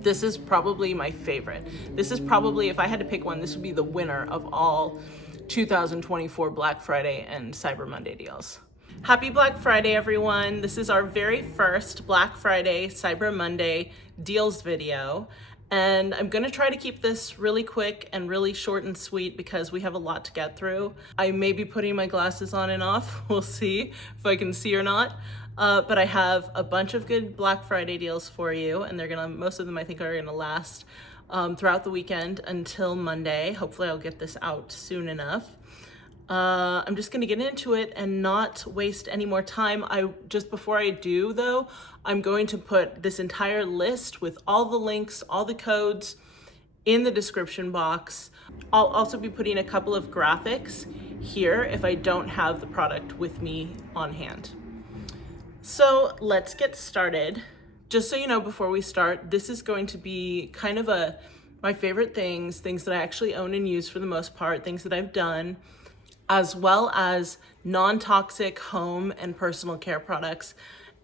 This is probably my favorite. This is probably, if I had to pick one, this would be the winner of all 2024 Black Friday and Cyber Monday deals. Happy Black Friday, everyone. This is our very first Black Friday, Cyber Monday deals video. And I'm gonna try to keep this really quick and really short and sweet because we have a lot to get through. I may be putting my glasses on and off. We'll see if I can see or not. But I have a bunch of good Black Friday deals for you, and most of them I think are gonna last throughout the weekend until Monday. Hopefully I'll get this out soon enough. I'm just gonna get into it and not waste any more time. Just before I do though, I'm going to put this entire list with all the links, all the codes in the description box. I'll also be putting a couple of graphics here if I don't have the product with me on hand. So let's get started. Just so you know, before we start, this is going to be kind of my favorite things that I actually own and use for the most part, things that I've done, as well as non-toxic home and personal care products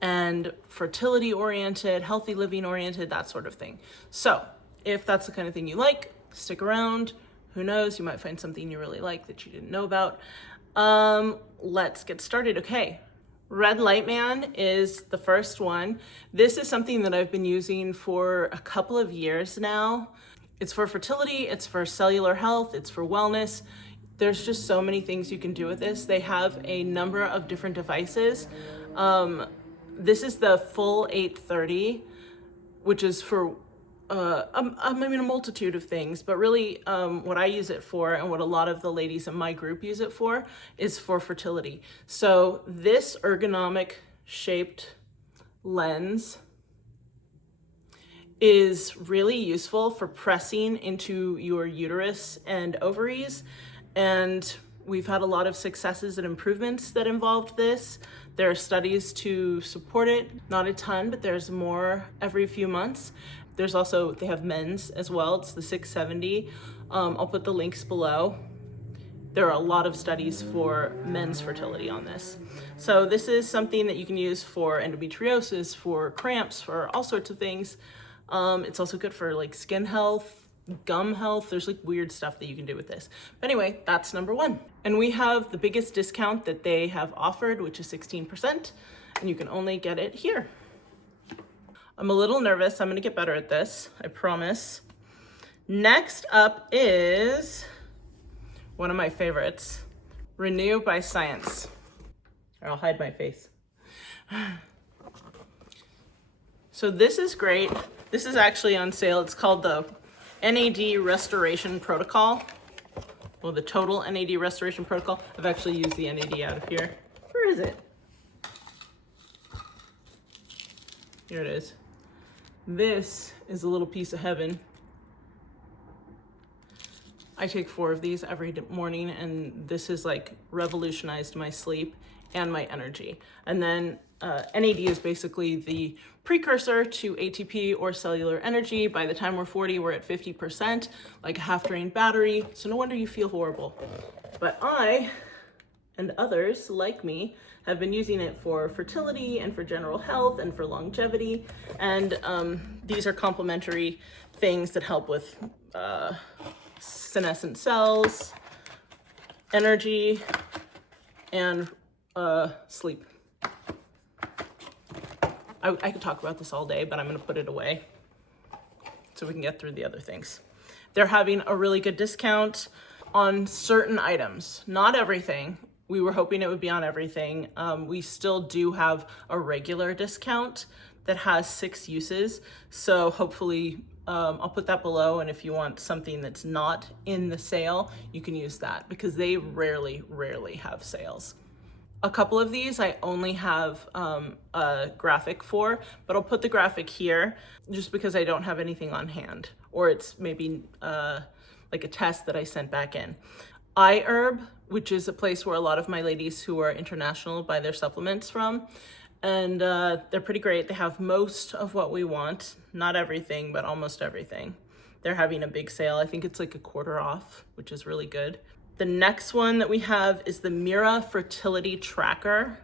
and fertility oriented, healthy living oriented, that sort of thing. So if that's the kind of thing you like, stick around. Who knows, you might find something you really like that you didn't know about. Let's get started. Okay, Red Light Man is the first one. This is something that I've been using for a couple of years now. It's for fertility, it's for cellular health, it's for wellness. There's just so many things you can do with this. They have a number of different devices. This is the full 830, which is for a multitude of things, but really what I use it for and what a lot of the ladies in my group use it for is for fertility. So this ergonomic shaped lens is really useful for pressing into your uterus and ovaries. And we've had a lot of successes and improvements that involved this. There are studies to support it, not a ton, but there's more every few months. There's also, they have men's as well. It's the 670. I'll put the links below. There are a lot of studies for men's fertility on this. So this is something that you can use for endometriosis, for cramps, for all sorts of things. It's also good for like skin health, gum health. There's like weird stuff that you can do with this. But anyway, that's number one. And we have the biggest discount that they have offered, which is 16%, and you can only get it here. I'm a little nervous. I'm gonna get better at this, I promise. Next up is one of my favorites, RENUE by Science. Or I'll hide my face. So this is great. This is actually on sale. It's called the NAD Restoration Protocol. Well, the Total NAD Restoration Protocol. I've actually used the NAD out of here. Where is it? Here it is. This is a little piece of heaven. I take 4 of these every morning, and this has like revolutionized my sleep and my energy. And then NAD is basically the precursor to ATP or cellular energy. By the time we're 40, we're at 50%, like a half-drained battery. So no wonder you feel horrible. But I and others like me have been using it for fertility and for general health and for longevity. And these are complementary things that help with senescent cells, energy, and sleep. I could talk about this all day, but I'm gonna put it away so we can get through the other things. They're having a really good discount on certain items, not everything. We were hoping it would be on everything. We still do have a regular discount that has 6 uses. So hopefully I'll put that below. And if you want something that's not in the sale, you can use that because they rarely have sales. A couple of these I only have a graphic for, but I'll put the graphic here just because I don't have anything on hand, or it's maybe like a test that I sent back in. IHERB, which is a place where a lot of my ladies who are international buy their supplements from, and they're pretty great. They have most of what we want, not everything, but almost everything. They're having a big sale. I think it's like a quarter off, which is really good. The next one that we have is the MIRA Fertility Tracker.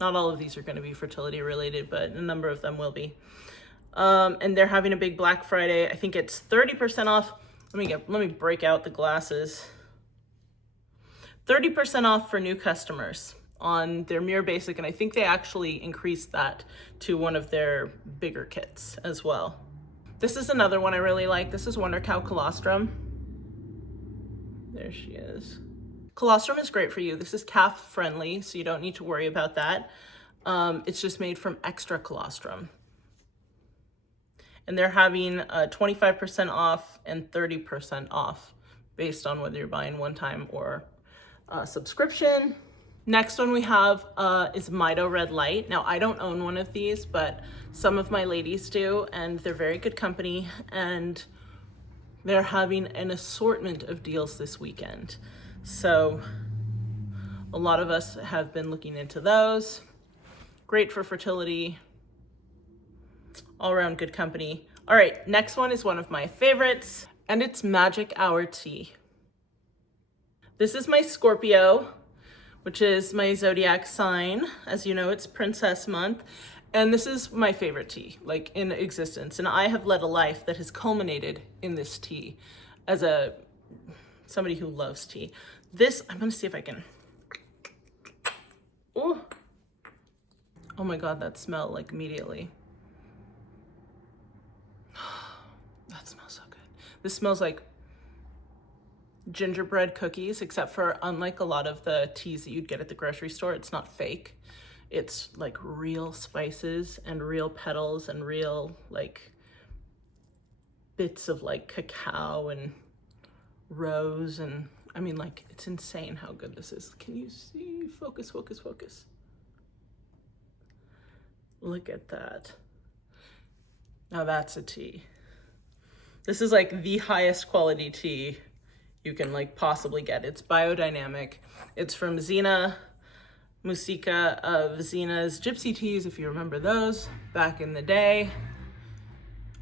Not all of these are going to be fertility related, but a number of them will be. and they're having a big Black Friday. I think it's 30% off. Let me break out the glasses. 30% off for new customers on their MIRA Basic, and I think they actually increased that to one of their bigger kits as well. This is another one I really like. This is WONDERCOW Colostrum. There she is. Colostrum is great for you. This is calf friendly, so you don't need to worry about that. It's just made from extra colostrum. And they're having 25% off and 30% off based on whether you're buying one time or subscription. Next one we have is MITO Red Light. Now I don't own one of these, but some of my ladies do, and they're very good company, and they're having an assortment of deals this weekend. So a lot of us have been looking into those. Great for fertility, all around good company. All right, next one is one of my favorites, and it's Magic Hour Tea. This is my Scorpio, which is my zodiac sign. As you know, it's Princess Month. And this is my favorite tea, like in existence. And I have led a life that has culminated in this tea as somebody who loves tea. This, I'm gonna see if I can. Oh my God, that smell like immediately. That smells so good. This smells like gingerbread cookies, except for unlike a lot of the teas that you'd get at the grocery store, it's not fake. It's like real spices and real petals and real like bits of like cacao and rose, and I mean, like, it's insane how good this is. Can you see? Focus, focus, focus. Look at that. Now that's a tea. This is like the highest quality tea you can like possibly get. It's biodynamic. It's from Zena Musica of Zena's Gypsy Teas, if you remember those back in the day.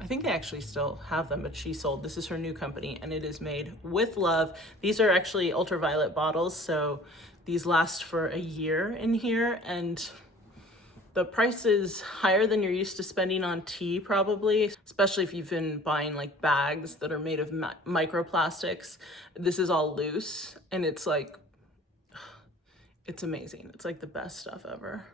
I think they actually still have them, but she sold. This is her new company, and it is made with love. These are actually ultraviolet bottles, so these last for a year in here, and the price is higher than you're used to spending on tea, probably, especially if you've been buying like bags that are made of microplastics. This is all loose, and it's like, it's amazing. It's like the best stuff ever.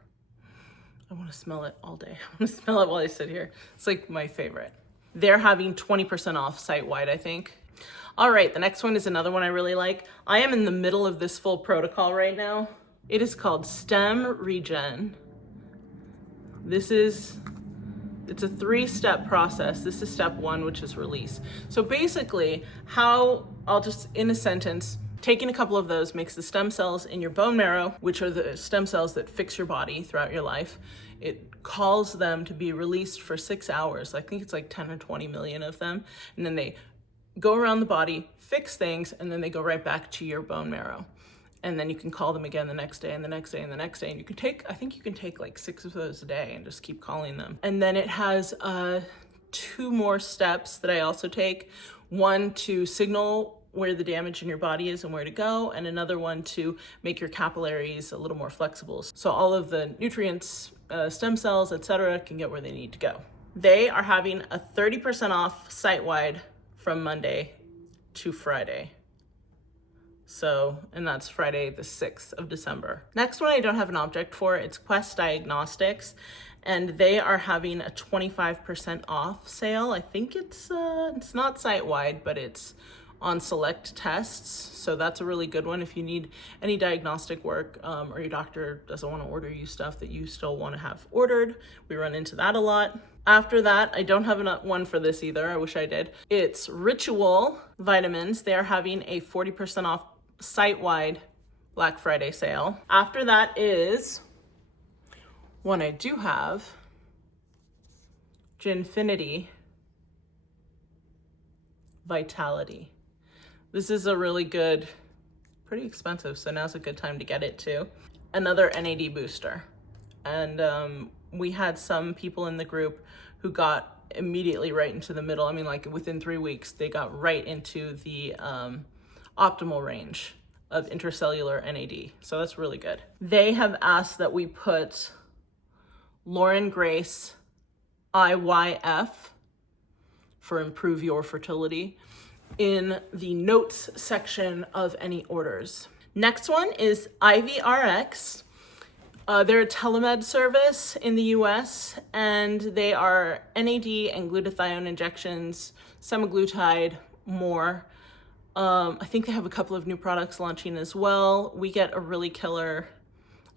I want to smell it all day. I want to smell it while I sit here. It's like my favorite. They're having 20% off site-wide, I think. All right, the next one is another one I really like. I am in the middle of this full protocol right now. It is called STEMREGEN. It's a 3-step process. This is step 1, which is release. So basically, I'll just, in a sentence, taking a couple of those makes the stem cells in your bone marrow, which are the stem cells that fix your body throughout your life. It calls them to be released for 6 hours. I think it's like 10 or 20 million of them. And then they go around the body, fix things, and then they go right back to your bone marrow. And then you can call them again the next day and the next day and the next day. And you can take, I think you can take like 6 of those a day and just keep calling them. And then it has 2 more steps that I also take. One to signal where the damage in your body is and where to go, and another one to make your capillaries a little more flexible. So all of the nutrients, stem cells, etc., can get where they need to go. They are having a 30% off site-wide from Monday to Friday. So, and that's Friday the 6th of December. Next one I don't have an object for, it's Quest Diagnostics, and they are having a 25% off sale. I think it's not site-wide, but it's on select tests. So that's a really good one if you need any diagnostic work, or your doctor doesn't want to order you stuff that you still want to have ordered. We run into that a lot. After that, I don't have one for this either. I wish I did. It's Ritual Vitamins. They are having a 40% off site-wide Black Friday sale. After that is one I do have, JINFINITI Vitality. This is a really good, pretty expensive, so now's a good time to get it too. Another NAD booster. And we had some people in the group who got immediately right into the middle. I mean, like within 3 weeks, they got right into the optimal range of intracellular NAD. So that's really good. They have asked that we put LAURENGRACE IYF for Improve Your Fertility in the notes section of any orders. Next one is IVRX. They're a telemed service in the US, and they are NAD and glutathione injections, semaglutide, more. I think they have a couple of new products launching as well. We get a really killer,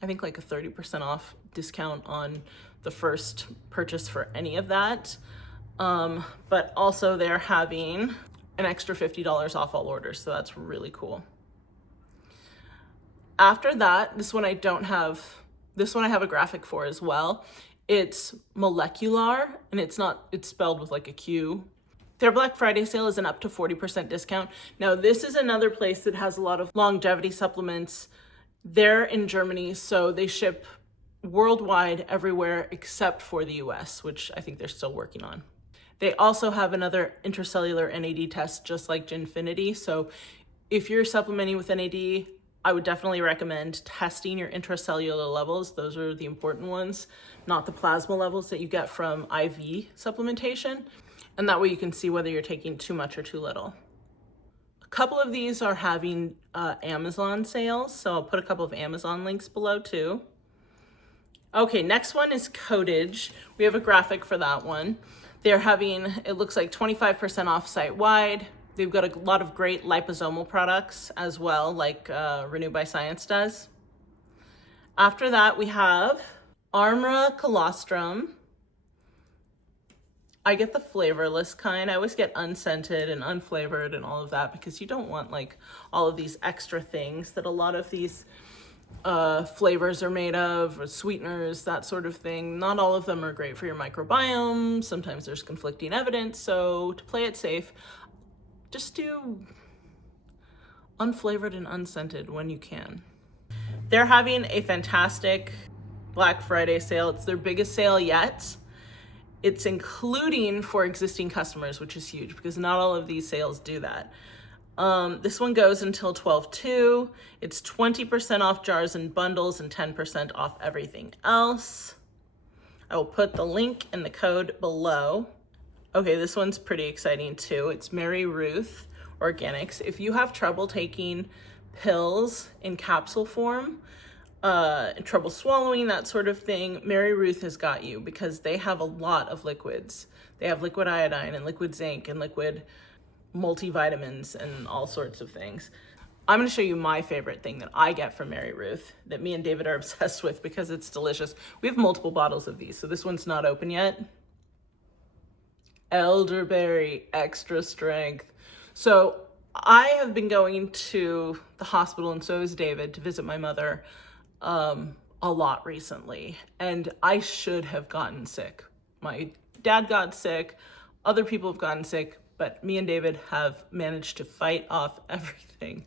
I think like a 30% off discount on the first purchase for any of that. But also they're having an extra $50 off all orders, so that's really cool. After that, this one I have a graphic for as well. It's MOLEQLAR, and it's spelled with like a Q. Their Black Friday sale is an up to 40% discount. Now, this is another place that has a lot of longevity supplements. They're in Germany, so they ship worldwide everywhere except for the US, which I think they're still working on. They also have another intracellular NAD test, just like JINFINITI. So if you're supplementing with NAD, I would definitely recommend testing your intracellular levels. Those are the important ones, not the plasma levels that you get from IV supplementation. And that way you can see whether you're taking too much or too little. A couple of these are having Amazon sales, so I'll put a couple of Amazon links below too. Okay, next one is CODEAGE. We have a graphic for that one. They're having, it looks like 25% off site-wide. They've got a lot of great liposomal products as well, like RENUE by Science does. After that, we have ARMRA Colostrum. I get the flavorless kind. I always get unscented and unflavored and all of that because you don't want like all of these extra things that a lot of these flavors are made of, or sweeteners, that sort of thing. Not all of them are great for your microbiome. Sometimes there's conflicting evidence. So to play it safe, just do unflavored and unscented when you can. They're having a fantastic Black Friday sale. It's their biggest sale yet. It's including for existing customers, which is huge because not all of these sales do that. This one goes until 12/2. It's 20% off jars and bundles and 10% off everything else. I will put the link and the code below. Okay, this one's pretty exciting too. It's MARYRUTH Organics. If you have trouble taking pills in capsule form, trouble swallowing, that sort of thing, MARYRUTH has got you because they have a lot of liquids. They have liquid iodine and liquid zinc and liquid multivitamins and all sorts of things. I'm going to show you my favorite thing that I get from MARYRUTH that me and David are obsessed with because it's delicious. We have multiple bottles of these, so this one's not open yet. Elderberry extra strength. So I have been going to the hospital, and so has David, to visit my mother a lot recently, and I should have gotten sick. My dad got sick, other people have gotten sick, but me and David have managed to fight off everything.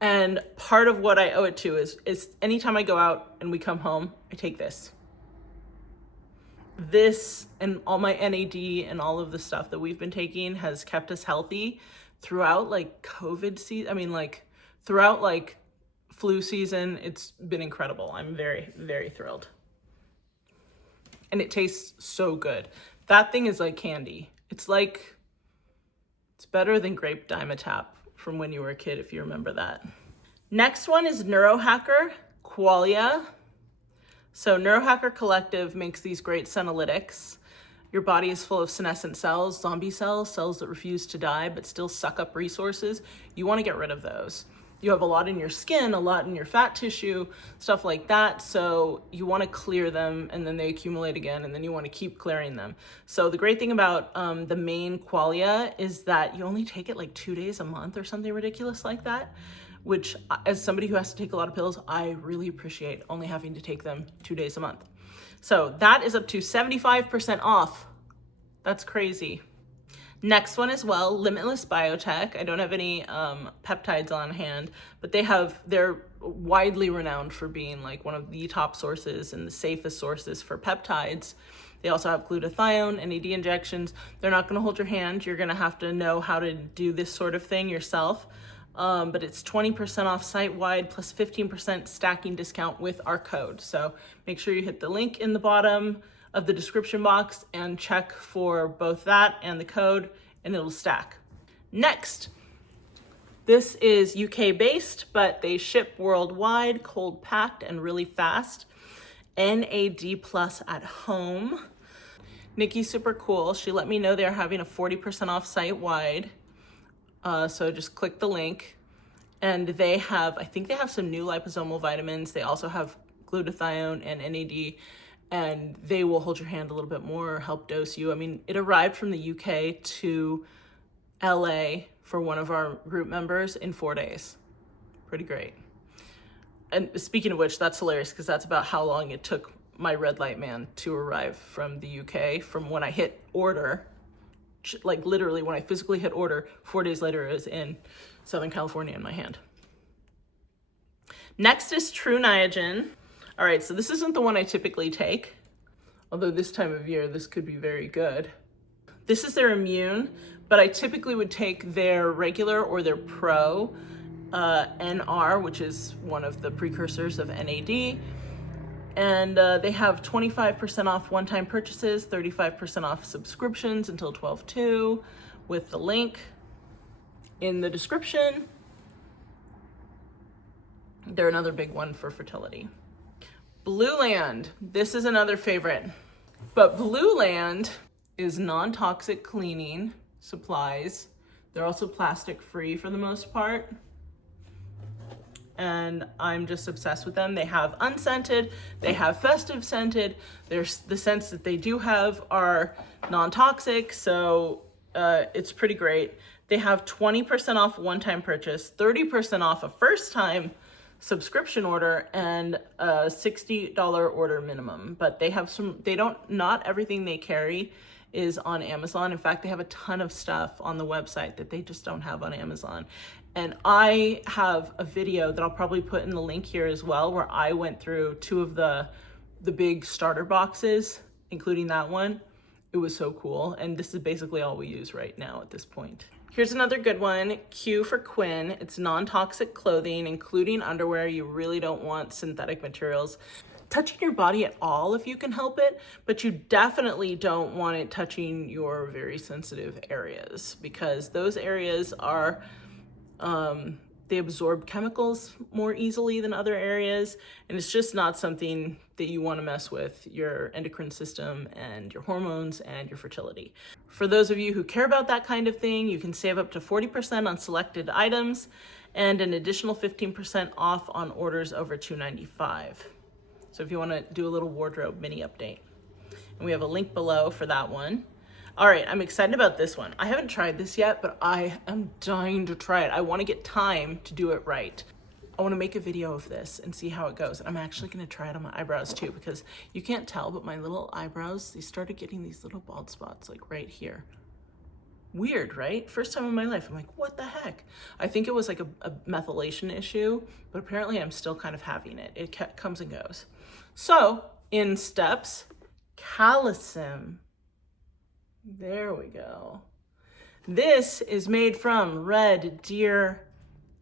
And part of what I owe it to is anytime I go out and we come home, I take this. This and all my NAD and all of the stuff that we've been taking has kept us healthy throughout like COVID season. I mean, like throughout like flu season. It's been incredible. I'm very, very thrilled. And it tastes so good. That thing is like candy. It's better than grape Dimetap from when you were a kid, if you remember that. Next one is NEUROHACKER QUALIA. So NeuroHacker Collective makes these great senolytics. Your body is full of senescent cells, zombie cells, cells that refuse to die but still suck up resources. You want to get rid of those. You have a lot in your skin, a lot in your fat tissue, stuff like that. So you want to clear them and then they accumulate again and then you want to keep clearing them. So the great thing about the main QUALIA is that you only take it like 2 days a month or something ridiculous like that, which as somebody who has to take a lot of pills, I really appreciate only having to take them 2 days a month. So that is up to 75% off. That's crazy. Next one as well, Limitless Biotech. I don't have any peptides on hand, but they're widely renowned for being like one of the top sources and the safest sources for peptides. They also have glutathione, NAD injections. They're not gonna hold your hand. You're gonna have to know how to do this sort of thing yourself. But it's 20% off site-wide plus 15% stacking discount with our code. So make sure you hit the link in the bottom of the description box and check for both that and the code, and it'll stack. Next, this is UK based, but they ship worldwide, cold packed and really fast. NAD Plus at home. Nikki's super cool. She let me know they're having a 40% off site wide. So just click the link. And they have, I think they have some new liposomal vitamins. They also have glutathione and NAD, and they will hold your hand a little bit more, help dose you. I mean, it arrived from the UK to LA for one of our group members in 4 days. Pretty great. And speaking of which, that's hilarious because that's about how long it took my red light man to arrive from the UK from when I hit order. Like literally when I physically hit order, 4 days later it was in Southern California in my hand. Next is True Niagen. All right, so this isn't the one I typically take, although this time of year, this could be very good. This is their immune, but I typically would take their regular or their pro NR, which is one of the precursors of NAD. And they have 25% off one-time purchases, 35% off subscriptions until 12/2 with the link in the description. They're another big one for fertility. Blue Land, this is another favorite. But Blue Land is non-toxic cleaning supplies. They're also plastic free for the most part. And I'm just obsessed with them. They have unscented, they have festive scented. There's the scents that they do have are non-toxic, so it's pretty great. They have 20% off one-time purchase, 30% off a first-time subscription order, and a $60 order minimum. But they have not everything they carry is on Amazon. In fact, they have a ton of stuff on the website that they just don't have on Amazon. And I have a video that I'll probably put in the link here as well, where I went through two of the big starter boxes, including that one. It was so cool. And this is basically all we use right now at this point. Here's another good one, Q for Quinn. It's non-toxic clothing, including underwear. You really don't want synthetic materials touching your body at all if you can help it, but you definitely don't want it touching your very sensitive areas, because those areas are, they absorb chemicals more easily than other areas, and it's just not something that you want to mess with your endocrine system and your hormones and your fertility. For those of you who care about that kind of thing, you can save up to 40% on selected items and an additional 15% off on orders over $295. So if you want to do a little wardrobe mini update. And we have a link below for that one. All right, I'm excited about this one. I haven't tried this yet, but I am dying to try it. I want to get time to do it right. I want to make a video of this and see how it goes. And I'm actually going to try it on my eyebrows too, because you can't tell, but my little eyebrows, they started getting these little bald spots like right here. Weird, right? First time in my life, I'm like, what the heck? I think it was like a methylation issue, but apparently I'm still kind of having it. It comes and goes. So in steps, calcium. There we go. This is made from red deer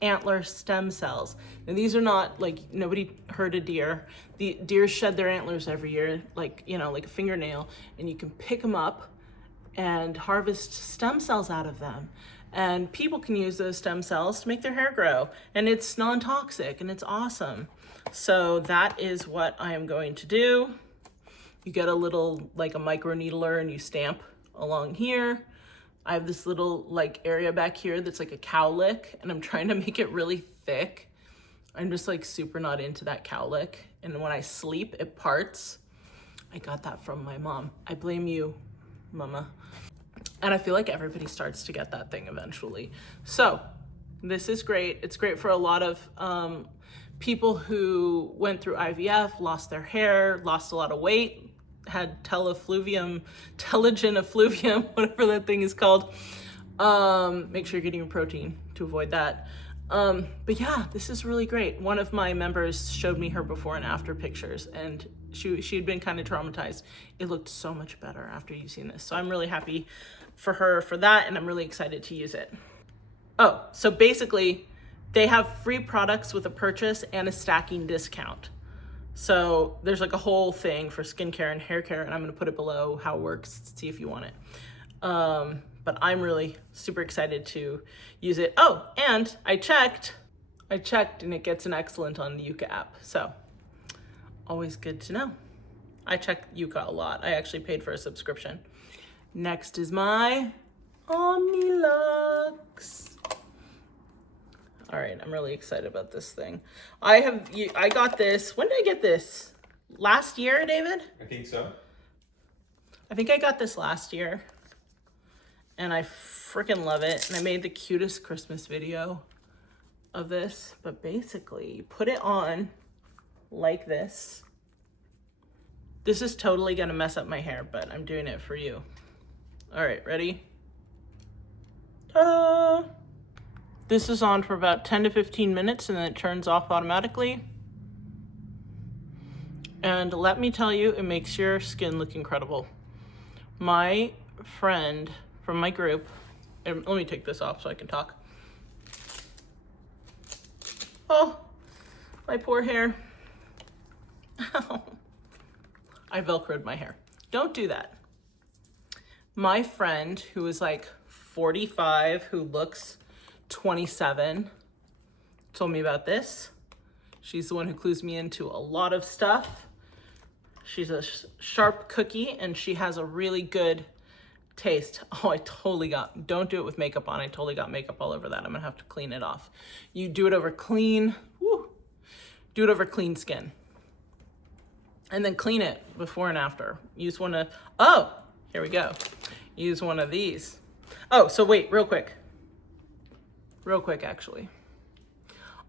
antler stem cells. And these are not like, nobody hurt a deer. The deer shed their antlers every year, like, you know, like a fingernail, and you can pick them up and harvest stem cells out of them. And people can use those stem cells to make their hair grow. And it's non-toxic and it's awesome. So that is what I am going to do. You get a little, like a micro needler, and you stamp along here. I have this little like area back here that's like a cowlick, and I'm trying to make it really thick. I'm just like super not into that cowlick. And when I sleep, it parts. I got that from my mom. I blame you, mama. And I feel like everybody starts to get that thing eventually. So this is great. It's great for a lot of people who went through IVF, lost their hair, lost a lot of weight, had telogen effluvium, whatever that thing is called. Make sure you're getting your protein to avoid that. But yeah, this is really great. One of my members showed me her before and after pictures, and she had been kind of traumatized. It looked so much better after using this. So I'm really happy for her for that, and I'm really excited to use it. Oh, so basically they have free products with a purchase and a stacking discount. So there's like a whole thing for skincare and hair care, and I'm gonna put it below how it works to see if you want it. But I'm really super excited to use it. Oh, and I checked and it gets an excellent on the Yuka app. So always good to know. I check Yuka a lot. I actually paid for a subscription. Next is my Omnilux. All right, I'm really excited about this thing. I got this, when did I get this? Last year, David? I think so. I think I got this last year. And I freaking love it. And I made the cutest Christmas video of this. But basically, you put it on like this. This is totally gonna mess up my hair, but I'm doing it for you. All right, ready? Ta-da! This is on for about 10 to 15 minutes and then it turns off automatically. And let me tell you, it makes your skin look incredible. My friend from my group, and let me take this off so I can talk. Oh, my poor hair. Ow. I Velcroed my hair. Don't do that. My friend who is like 45, who looks 27, told me about this. She's the one who clues me into a lot of stuff. She's a sharp cookie and she has a really good taste. Oh, I totally got, don't do it with makeup on. I totally got makeup all over that. I'm gonna have to clean it off. You do it over clean, do it over clean skin. And then clean it before and after. Use one of, oh, here we go. Use one of these. Oh, so wait, real quick actually.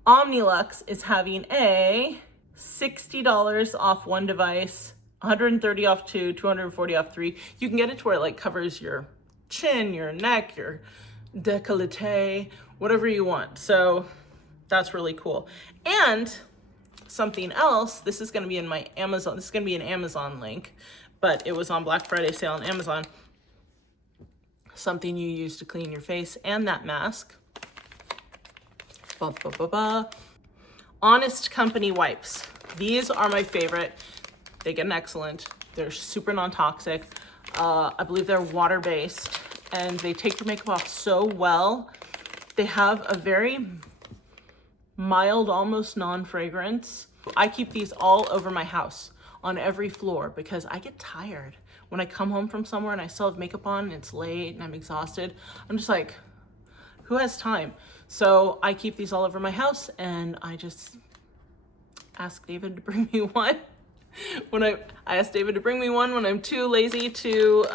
Omnilux is having a $60 off one device, 130 off two, 240 off three. You can get it to where it like covers your chin, your neck, your décolleté, whatever you want. So that's really cool. And something else, this is gonna be in my Amazon, this is gonna be an Amazon link, but it was on Black Friday sale on Amazon. Something you use to clean your face and that mask. Honest Company wipes. These are my favorite. They get an excellent. They're super non-toxic. I believe they're water-based and they take your makeup off so well. They have a very mild, almost non-fragrance. I keep these all over my house on every floor because I get tired. When I come home from somewhere and I still have makeup on and it's late and I'm exhausted, I'm just like, who has time? So I keep these all over my house and I just ask David to bring me one. I ask David to bring me one when I'm too lazy to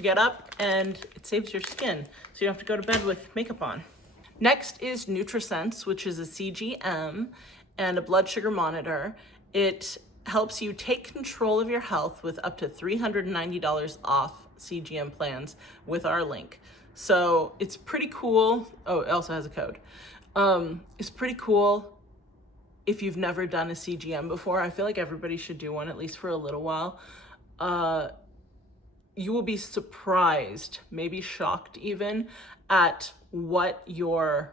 get up, and it saves your skin. So you don't have to go to bed with makeup on. Next is NutriSense, which is a CGM and a blood sugar monitor. It helps you take control of your health with up to $390 off CGM plans with our link. So it's pretty cool. Oh, it also has a code. It's pretty cool if you've never done a CGM before. I feel like everybody should do one, at least for a little while. You will be surprised, maybe shocked even, at what you're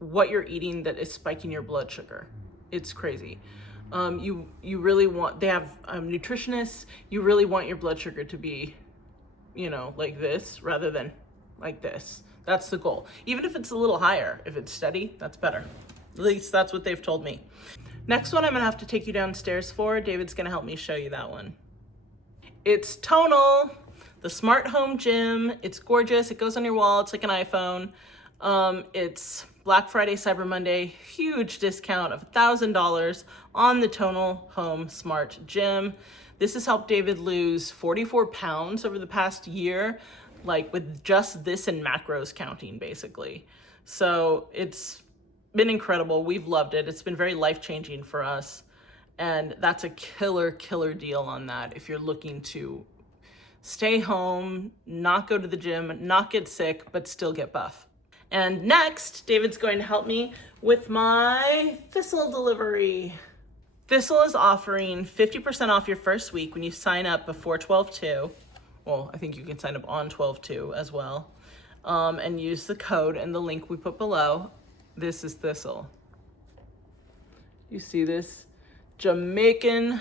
eating that is spiking your blood sugar. It's crazy. You really want, they have nutritionists, you really want your blood sugar to be, like this rather than like this. That's the goal. Even if it's a little higher, if it's steady, that's better. At least that's what they've told me. Next one I'm gonna have to take you downstairs for. David's gonna help me show you that one. It's Tonal, the smart home gym. It's gorgeous. It goes on your wall. It's like an iPhone. It's Black Friday, Cyber Monday, huge discount of $1,000 on the Tonal Home Smart Gym. This has helped David lose 44 pounds over the past year, like with just this and macros counting, basically. So it's been incredible. We've loved it. It's been very life-changing for us. And that's a killer deal on that. If you're looking to stay home, not go to the gym, not get sick, but still get buff. And next, David's going to help me with my Thistle delivery. Thistle is offering 50% off your first week when you sign up before 12/2. Well, I think you can sign up on 12/2 as well. And use the code and the link we put below. This is Thistle. You see this Jamaican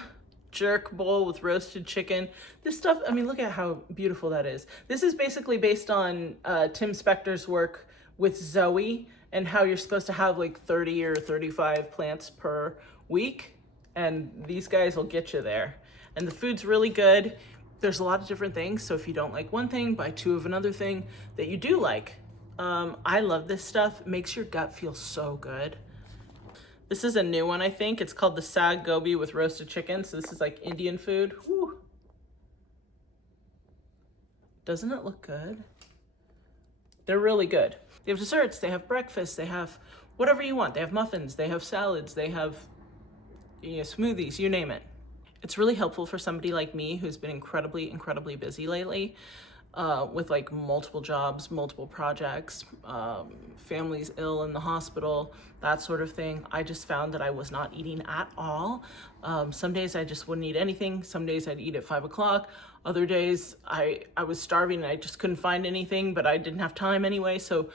jerk bowl with roasted chicken. This stuff, I mean, look at how beautiful that is. This is basically based on Tim Spector's work with Zoe and how you're supposed to have like 30 or 35 plants per week. And these guys will get you there. And the food's really good. There's a lot of different things. So if you don't like one thing, buy 2 of another thing that you do like. I love this stuff. It makes your gut feel so good. This is a new one, I think. It's called the sag gobi with roasted chicken. So this is like Indian food. Whew. Doesn't it look good? They're really good. They have desserts, they have breakfast, they have whatever you want. They have muffins, they have salads, they have smoothies, you name it. It's really helpful for somebody like me who's been incredibly busy lately with like multiple jobs, multiple projects, families ill in the hospital, that sort of thing. I just found that I was not eating at all. Some days I just wouldn't eat anything. Some days I'd eat at 5 o'clock. Other days I was starving and I just couldn't find anything, but I didn't have time anyway. So,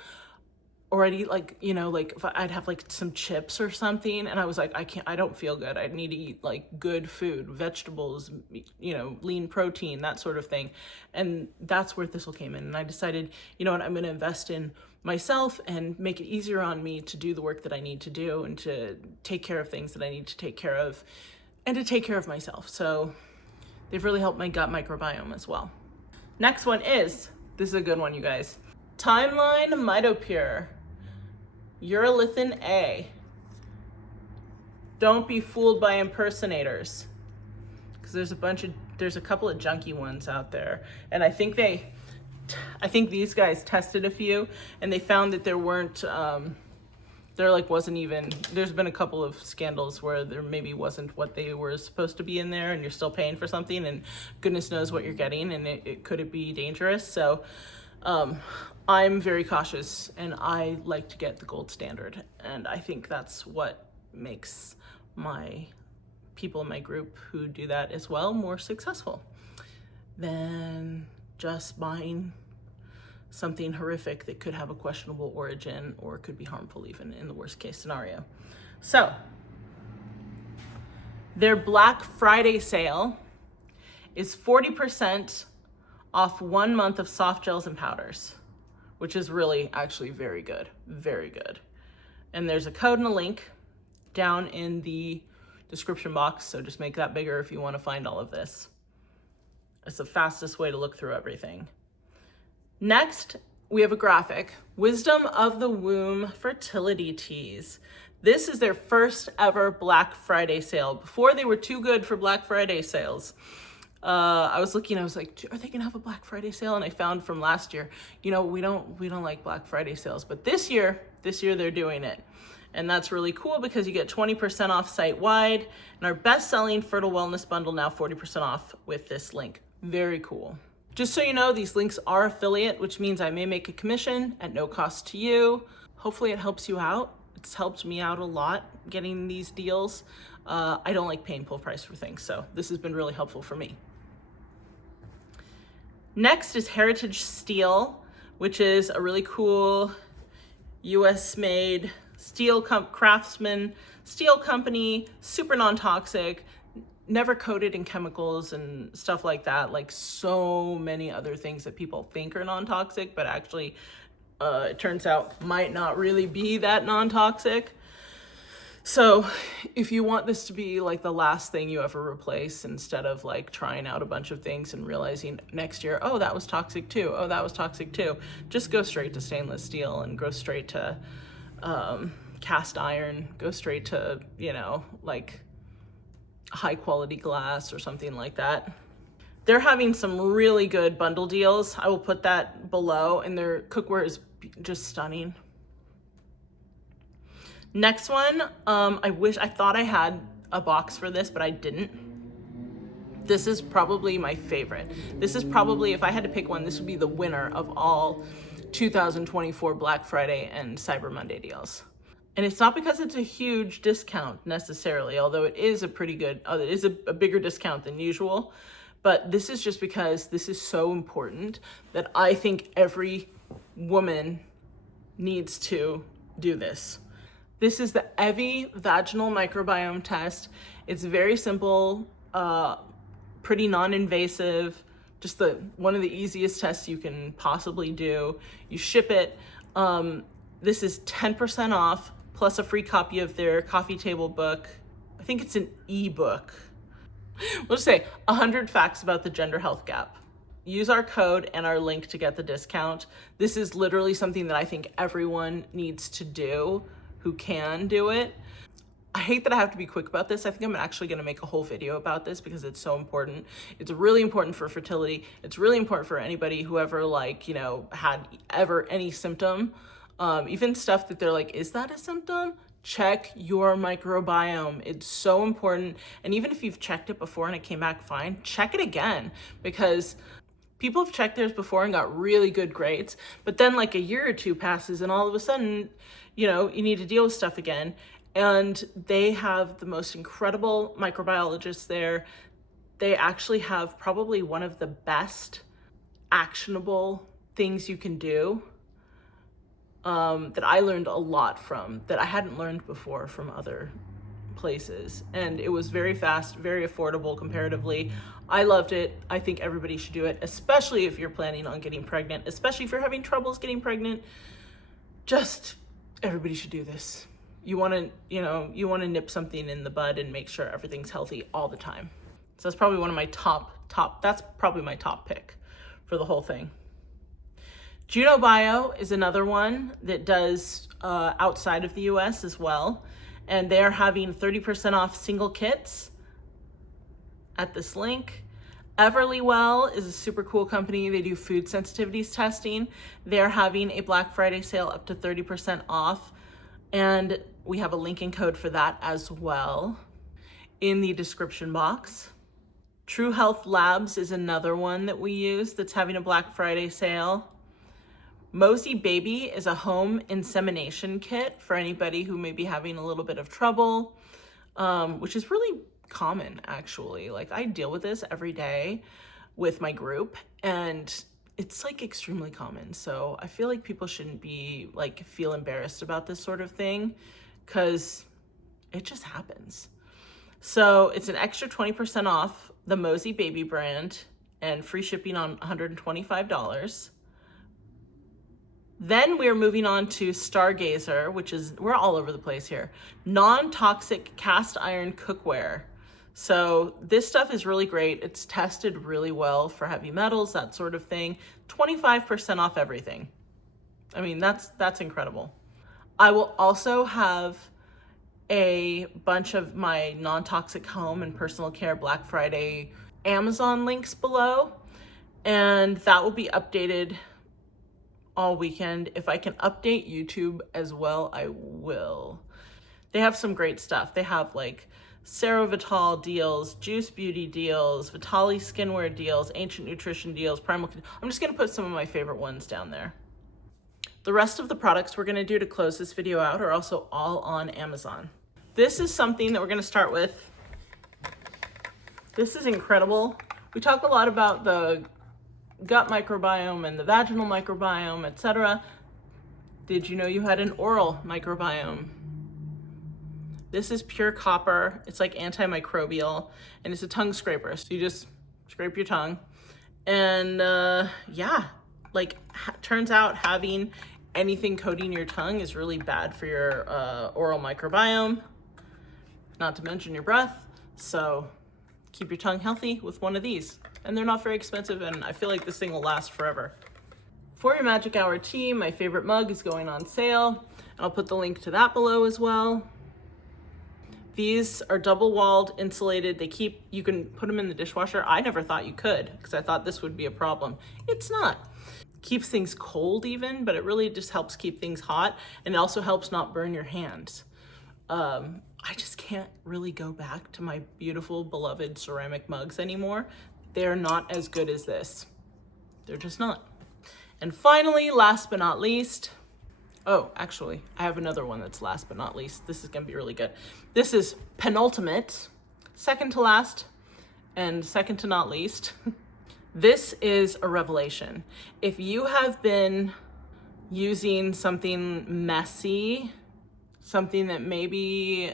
or I'd eat like, if I'd have like some chips or something and I was like, I don't feel good. I need to eat like good food, vegetables, lean protein, that sort of thing. And that's where Thistle came in. And I decided, you know what, I'm going to invest in myself and make it easier on me to do the work that I need to do and to take care of things that I need to take care of and to take care of myself. So they've really helped my gut microbiome as well. Next one is, this is a good one, you guys. Timeline MitoPure. Urolithin A. Don't be fooled by impersonators. Because there's a couple of junky ones out there. And I think these guys tested a few and they found that there weren't, there's been a couple of scandals where there maybe wasn't what they were supposed to be in there and you're still paying for something and goodness knows what you're getting and it could be dangerous. So I'm very cautious and I like to get the gold standard. And I think that's what makes my people in my group who do that as well more successful than just buying something horrific that could have a questionable origin or could be harmful even in the worst case scenario. So their Black Friday sale is 40% off 1 month of soft gels and powders, which is really actually very good, very good. And there's a code and a link down in the description box, so just make that bigger if you want to find all of this. It's the fastest way to look through everything. Next, we have a graphic, Wisdom of the Womb Fertility Teas. This is their first ever Black Friday sale. Before they were too good for Black Friday sales. I was looking, I was like, are they gonna have a Black Friday sale? And I found from last year, we don't like Black Friday sales, but this year they're doing it. And that's really cool because you get 20% off site-wide and our best-selling Fertile Wellness Bundle now 40% off with this link. Very cool. Just so you know, these links are affiliate, which means I may make a commission at no cost to you. Hopefully it helps you out. It's helped me out a lot getting these deals. I don't like paying full price for things, so this has been really helpful for me. Next is Heritage Steel, which is a really cool US-made craftsman steel company, super non-toxic, never coated in chemicals and stuff like that, like so many other things that people think are non-toxic, but actually it turns out might not really be that non-toxic. So if you want this to be like the last thing you ever replace, instead of like trying out a bunch of things and realizing next year, oh, that was toxic too, oh, that was toxic too, just go straight to stainless steel and go straight to cast iron, go straight to, like high quality glass or something like that. They're having some really good bundle deals. I will put that below, and their cookware is just stunning. Next one, I thought I had a box for this, but I didn't. This is probably my favorite. This is probably, if I had to pick one, this would be the winner of all 2024 Black Friday and Cyber Monday deals. And it's not because it's a huge discount necessarily, although it is a pretty good, it is a bigger discount than usual. But this is just because this is so important that I think every woman needs to do this. This is the EVI vaginal microbiome test. It's very simple, pretty non-invasive, just one of the easiest tests you can possibly do. You ship it. This is 10% off, plus a free copy of their coffee table book. I think it's an ebook. We'll just say 100 facts about the gender health gap. Use our code and our link to get the discount. This is literally something that I think everyone needs to do who can do it. I hate that I have to be quick about this. I think I'm actually gonna make a whole video about this because it's so important. It's really important for fertility. It's really important for anybody who ever had ever any symptom. Even stuff that they're like, is that a symptom? Check your microbiome. It's so important. And even if you've checked it before and it came back fine, check it again, because people have checked theirs before and got really good grades, but then like a year or two passes and all of a sudden, you need to deal with stuff again. And they have the most incredible microbiologists there. They actually have probably one of the best actionable things you can do that I learned a lot from, that I hadn't learned before from other places. And it was very fast, very affordable comparatively. I loved it. I think everybody should do it, especially if you're planning on getting pregnant, especially if you're having troubles getting pregnant. Just everybody should do this. You want to nip something in the bud and make sure everything's healthy all the time. So that's probably one of my that's probably my top pick for the whole thing. Juno Bio is another one that does outside of the US as well. And they're having 30% off single kits at this link. Everlywell is a super cool company. They do food sensitivities testing. They're having a Black Friday sale up to 30% off. And we have a link and code for that as well in the description box. True Health Labs is another one that we use that's having a Black Friday sale. Mosey Baby is a home insemination kit for anybody who may be having a little bit of trouble, which is really common actually. Like, I deal with this every day with my group, and it's like extremely common. So I feel like people shouldn't be feel embarrassed about this sort of thing, because it just happens. So it's an extra 20% off the Mosey Baby brand and free shipping on $125. Then we're moving on to Stargazer, which is, we're all over the place here, non-toxic cast iron cookware. So this stuff is really great. It's tested really well for heavy metals, that sort of thing. 25% off everything. I mean, that's incredible. I will also have a bunch of my non-toxic home and personal care Black Friday Amazon links below, and that will be updated all weekend. If I can update YouTube as well, I will. They have some great stuff. They have like Cerovital deals, Juice Beauty deals, Vitali Skinwear deals, Ancient Nutrition deals, Primal. I'm just gonna put some of my favorite ones down there. The rest of the products we're gonna do to close this video out are also all on Amazon. This is something that we're gonna start with. This is incredible. We talk a lot about the gut microbiome and the vaginal microbiome, etc. Did you know you had an oral microbiome? This is pure copper. It's like antimicrobial, and it's a tongue scraper. So you just scrape your tongue, and yeah, turns out having anything coating your tongue is really bad for your oral microbiome, not to mention your breath. So keep your tongue healthy with one of these. And they're not very expensive, and I feel like this thing will last forever. For your magic hour tea, my favorite mug is going on sale. I'll put the link to that below as well. These are double-walled, insulated. You can put them in the dishwasher. I never thought you could, because I thought this would be a problem. It's not. Keeps things cold even, but it really just helps keep things hot, and it also helps not burn your hands. I just can't really go back to my beautiful, beloved ceramic mugs anymore. They're not as good as this. They're just not. And finally, last but not least, oh, actually, I have another one that's last but not least. This is gonna be really good. This is penultimate, second to last, and second to not least. This is a revelation. If you have been using something messy, something that maybe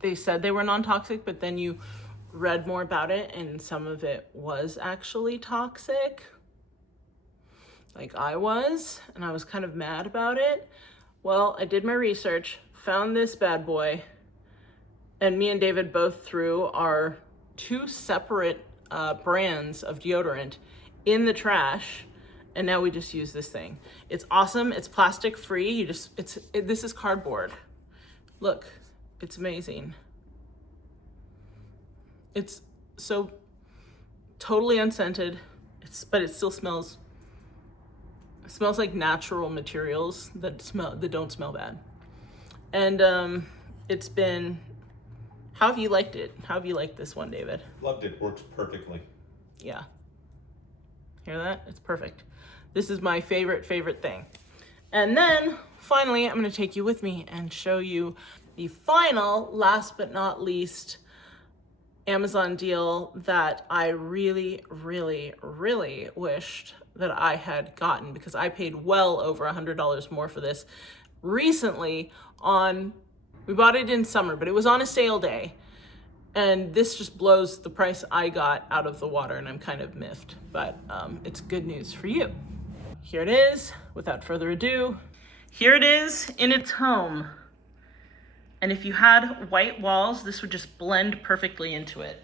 they said they were non-toxic, but then you read more about it and some of it was actually toxic, like I was, and I was kind of mad about it. Well, I did my research, found this bad boy, and me and David both threw our 2 separate brands of deodorant in the trash, and now we just use this thing. It's awesome. It's plastic free. This is cardboard. Look, it's amazing. It's so totally unscented, but it still smells. It smells like natural materials that don't smell bad. And it's been. How have you liked it? How have you liked this one, David? Loved it. Works perfectly. Yeah. Hear that? It's perfect. This is my favorite thing. And then finally, I'm going to take you with me and show you the final, last but not least, Amazon deal that I really, really, really wished that I had gotten, because I paid well over $100 more for this recently we bought it in summer, but it was on a sale day. And this just blows the price I got out of the water, and I'm kind of miffed, but it's good news for you. Here it is, without further ado. Here it is in its home. And if you had white walls, this would just blend perfectly into it.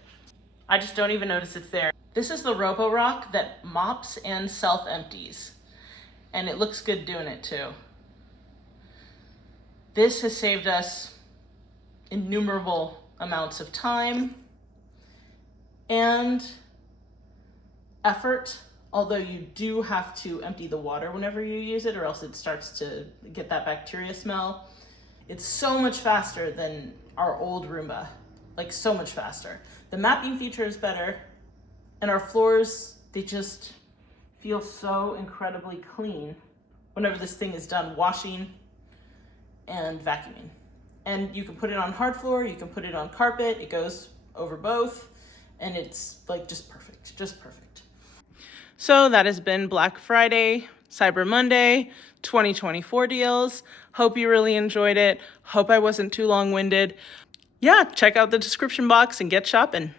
I just don't even notice it's there. This is the Roborock that mops and self-empties. And it looks good doing it too. This has saved us innumerable amounts of time and effort, although you do have to empty the water whenever you use it, or else it starts to get that bacteria smell. It's so much faster than our old Roomba, like so much faster. The mapping feature is better, and our floors, they just feel so incredibly clean whenever this thing is done washing and vacuuming. And you can put it on hard floor, you can put it on carpet, it goes over both, and it's like just perfect, just perfect. So that has been Black Friday, Cyber Monday, 2024 deals. Hope you really enjoyed it. Hope I wasn't too long-winded. Yeah, check out the description box and get shopping.